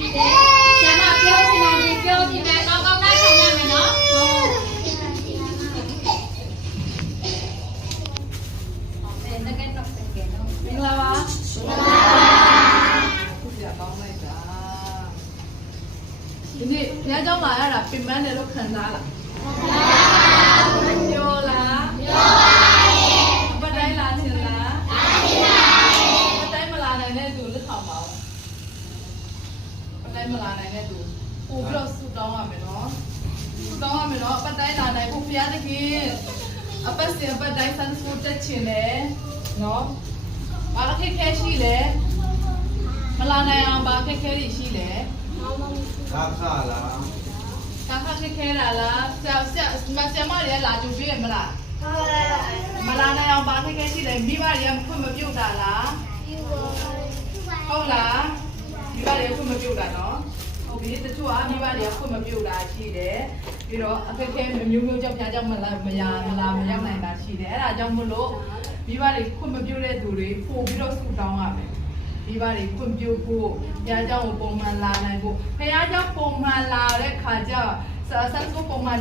ရှိတယ်ဆရာမပြောချင်တယ်ပြောကြည့်မယ်ကောင်းကောင်းနားထောင်ရမယ်နော်ဟုတ်တကယ်တော့တကယ်တော့မင်္ဂလာပါခုပြပေါင်းလိုက်တာဒီနေ့ဘုရားကျောင်းလာရတာပင်ပန်းတယ်လို့ခံစားလားပြောလားပြောပါရဲ့ဘယ်တိုင်းလာချင်လားလာချင်ပါရဲ့ဘယ်တိုင်းမလာနိုင်တဲ့သူလက်ထောင်ပါဦးဘယ်တိုင်းမလာနိုင်တဲ့သူပို့ပြီးတော့ဆူတောင်းရမယ်နော်ဆူတောင်းရမယ်နော်ဘယ်တိုင်းလာနိုင်ဖို့ဘုရားသခင်အပတ်စဉ်အပတ်တိုင်းဆန်းဖို့တက်ချင်တယ်နော်ဘာခက်ခဲရှိလဲမလာနိုင်အောင်ဘာခက်ခဲရှိလဲကာခလားကာခခက်ခဲတာလားဆရာမတွေကလာကြည့်ရမလားမလာနိုင်အောင်ဘာခက်ခဲရှိလဲမိဘတွေကခွင့်မပြုတ်တာလားဟုတ်လားမိဘတွေကခွင့်မပြုတ်တာနော်ဟုတ်ပြီတချို့ကမိဘတွေကခွင့်မပြုတ်တာရှိတယ်ပြီးတော့အခက်ခဲမျိုးမျိုးကြောင့်ဖျားကြောင့်မရောက်နိုင်တာရှိတယ်အဲ့ဒါကြောင့်မို့လို့မိဘတွေခွင့်မပြုတ်တဲ့သူတွေပို့ပြီးတော့ဆူတောင်းရမယ်မိဘတွေခွင့်ပြုဖို့ဘုရားကျောင်းကိုပုံမှန်လာနိုင်ဖို့ဘုရားကျောင်းပုံမှန်လာတဲ့ခါကျဆန်းကိုပုံမှန်